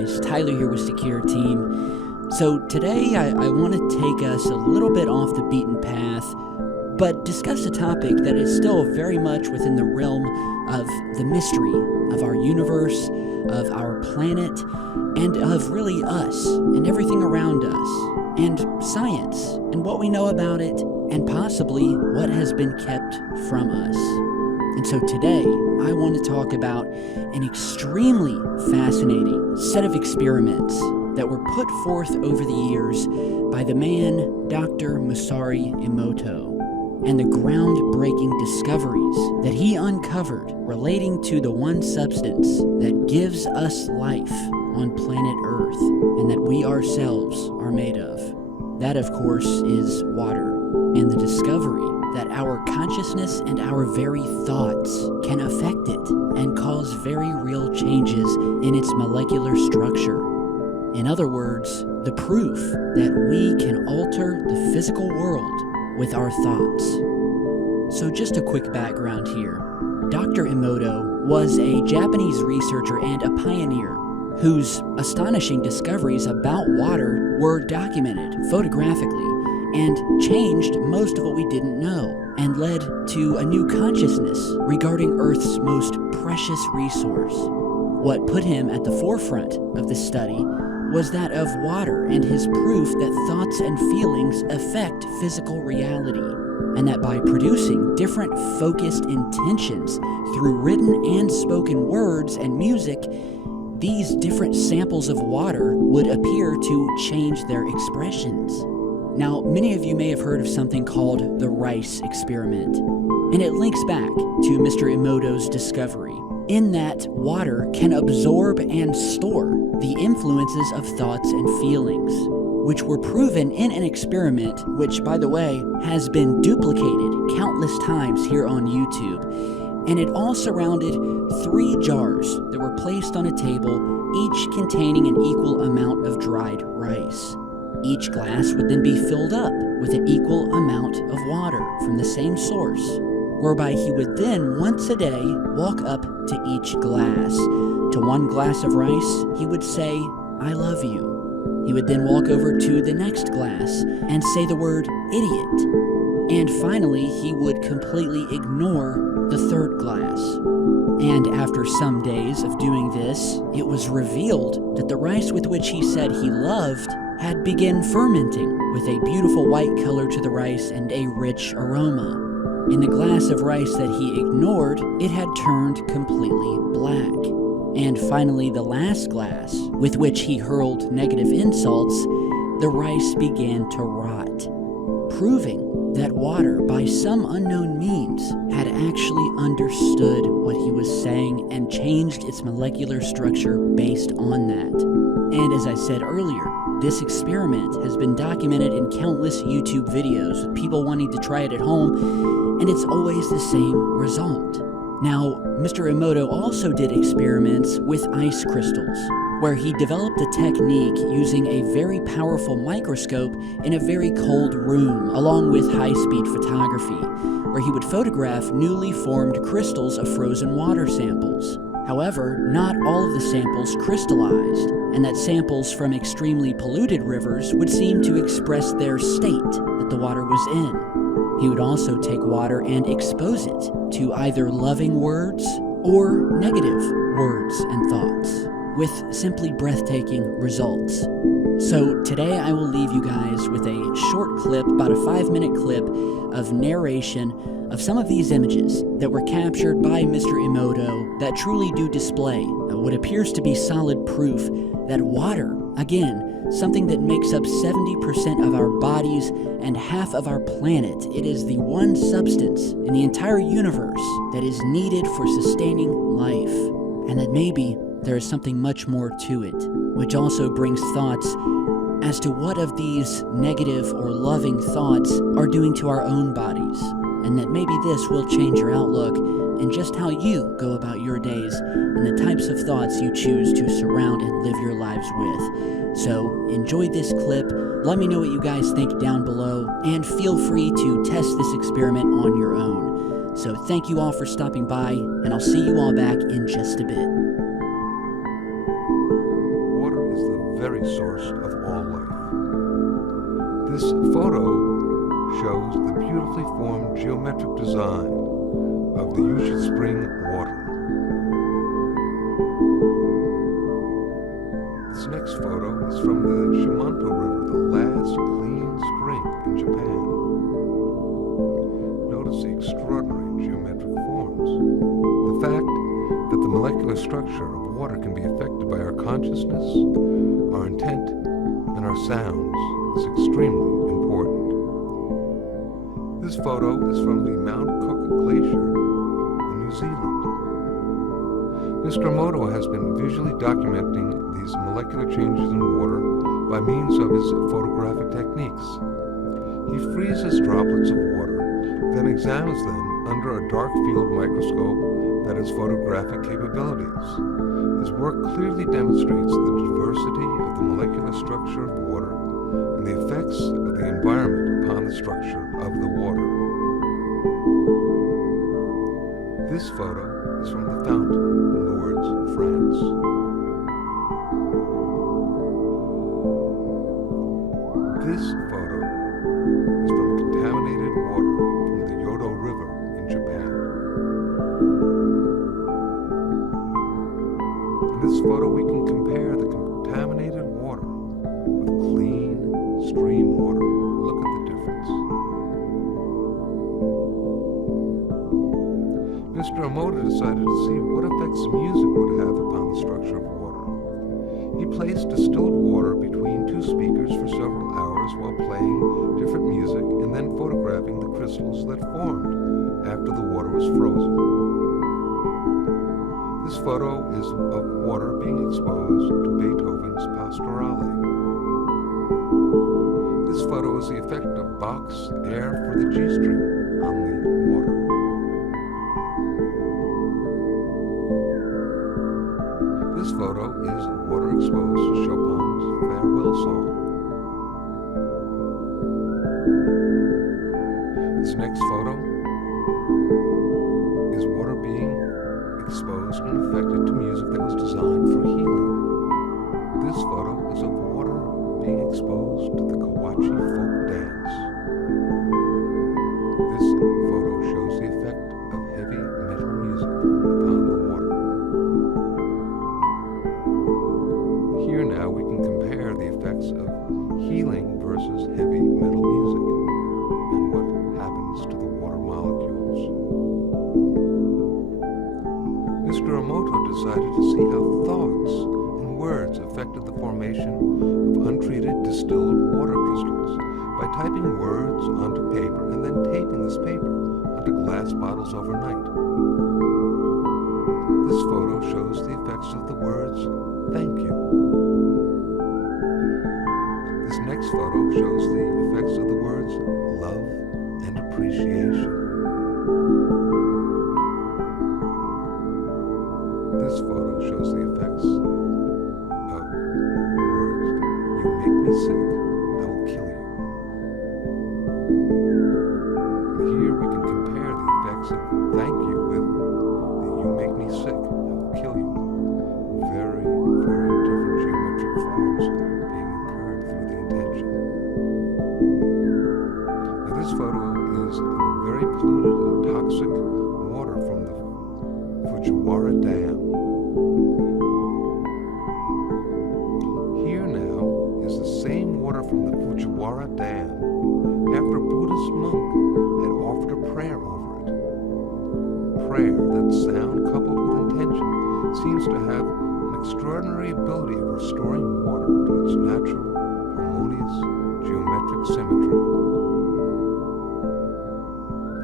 guys? Tyler here with Secure Team. So today I want to take us a little bit off the beaten path, but discuss a topic that is still very much within the realm of the mystery of our universe, of our planet, and of really us and everything around us, and science and what we know about it, and possibly what has been kept from us. And so today, I want to talk about an extremely fascinating set of experiments that were put forth over the years by the man Dr. Masaru Emoto, and the groundbreaking discoveries that he uncovered relating to the one substance that gives us life on planet Earth, and that we ourselves are made of. That, of course, is water, and the discovery that our consciousness and our very thoughts can affect it and cause very real changes in its molecular structure. In other words, the proof that we can alter the physical world with our thoughts. So just a quick background here. Dr. Emoto was a Japanese researcher and a pioneer whose astonishing discoveries about water were documented photographically and changed most of what we didn't know, and led to a new consciousness regarding Earth's most precious resource. What put him at the forefront of this study was that of water and his proof that thoughts and feelings affect physical reality, and that by producing different focused intentions through written and spoken words and music, these different samples of water would appear to change their expressions. Now, many of you may have heard of something called the rice experiment, and it links back to Mr. Emoto's discovery, in that water can absorb and store the influences of thoughts and feelings, which were proven in an experiment which, by the way, has been duplicated countless times here on YouTube, and it all surrounded 3 jars that were placed on a table, each containing an equal amount of dried rice. Each glass would then be filled up with an equal amount of water from the same source, whereby he would then once a day walk up to each glass. To one glass of rice, he would say, "I love you." He would then walk over to the next glass and say the word "idiot." And finally, he would completely ignore the third glass. And after some days of doing this, it was revealed that the rice with which he said he loved had begun fermenting with a beautiful white color to the rice and a rich aroma. In the glass of rice that he ignored, it had turned completely black. And finally, the last glass, with which he hurled negative insults, the rice began to rot, proving that water, by some unknown means, had actually understood what he was saying and changed its molecular structure based on that. And as I said earlier, this experiment has been documented in countless YouTube videos with people wanting to try it at home, and it's always the same result. Now, Mr. Emoto also did experiments with ice crystals, where he developed a technique using a very powerful microscope in a very cold room, along with high-speed photography, where he would photograph newly formed crystals of frozen water samples. However, not all of the samples crystallized, and that samples from extremely polluted rivers would seem to express their state that the water was in. He would also take water and expose it to either loving words or negative words and thoughts, with simply breathtaking results. So today I will leave you guys with a short clip, about a 5-minute clip of narration of some of these images that were captured by Mr. Emoto that truly do display what appears to be solid proof that water, again, something that makes up 70% of our bodies and half of our planet, it is the one substance in the entire universe that is needed for sustaining life, and that maybe there is something much more to it, which also brings thoughts as to what of these negative or loving thoughts are doing to our own bodies, and that maybe this will change your outlook and just how you go about your days and the types of thoughts you choose to surround and live your lives with. So enjoy this clip, let me know what you guys think down below, and feel free to test this experiment on your own. So thank you all for stopping by, and I'll see you all back in just a bit. Water primary source of all life. This photo shows the beautifully formed geometric design of the Yusha Spring water. This next photo is from the Shimanto River, the last clean spring in Japan. Notice the extraordinary geometric forms. The fact that the molecular structure of water can be affected by our consciousness, our intent, and our sounds is extremely important. This photo is from the Mount Cook Glacier in New Zealand. Mr. Emoto has been visually documenting these molecular changes in water by means of his photographic techniques. He freezes droplets of water, then examines them under a dark field microscope that has photographic capabilities. His work clearly demonstrates the diversity of the molecular structure of water and the effects of the environment upon the structure of the water. This photo is from the fountain in Lourdes, France. This photo is from contaminated water from the Yodo River in Japan. In this photo we can compare the contaminated water with clean stream water. Look at the difference. Mr. Emoto decided to see what effects music would have upon the structure of water. He placed distilled water between two speakers for several hours while playing different music and then photographing the crystals that formed after the water was frozen. This photo is of water being exposed to Beethoven's Pastorale. This photo is the effect of Bach's Air for the G string on the water. This photo is water exposed to Chopin's Farewell Song. This next photo is water being exposed and affected to music that was designed for healing. This photo is of water being exposed to the Kawachi folk dance. This photo shows the effect of heavy metal music upon the water. Here now we can compare the effects of healing versus heavy metal music and what happens to the water molecules. Mr. Emoto decided to see how thoughts and words affected the formation of untreated distilled water crystals by typing words onto paper and then taping this paper onto glass bottles overnight. This photo shows the effects of the words, "Thank you." This next photo shows the effects of the words, "Love" and "Appreciation." This photo shows the effects of the words, "You make me sick, I will kill you." And here we can compare the effects of "thank you" with the "you make me sick, I will kill you." Very, very different geometric forms being incurred through the intention. Now this photo is of a very polluted and toxic water from the Fujiwara Dam. Here now is the same water from the Fujiwara Dam after a Buddhist monk had offered a prayer over it. Prayer, that sound coupled with intention, seems to have an extraordinary ability of restoring water to its natural, harmonious, geometric symmetry.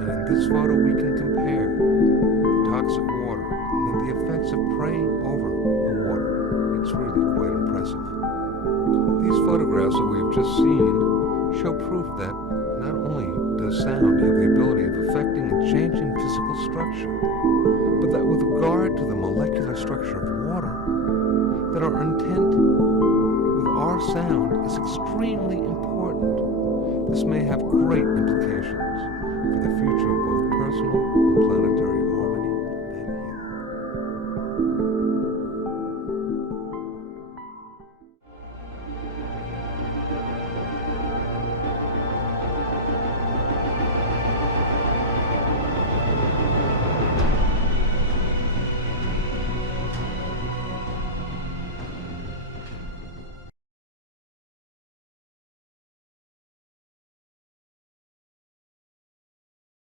And in this photo we can compare the toxic water and then the effects of praying over the water. It's really quite impressive. These photographs that we have just seen show proof that not only does sound have the ability of affecting and changing physical structure, but that with regard to the molecular structure of water, that our intent with our sound is extremely important. This may have great implications for the future of both personal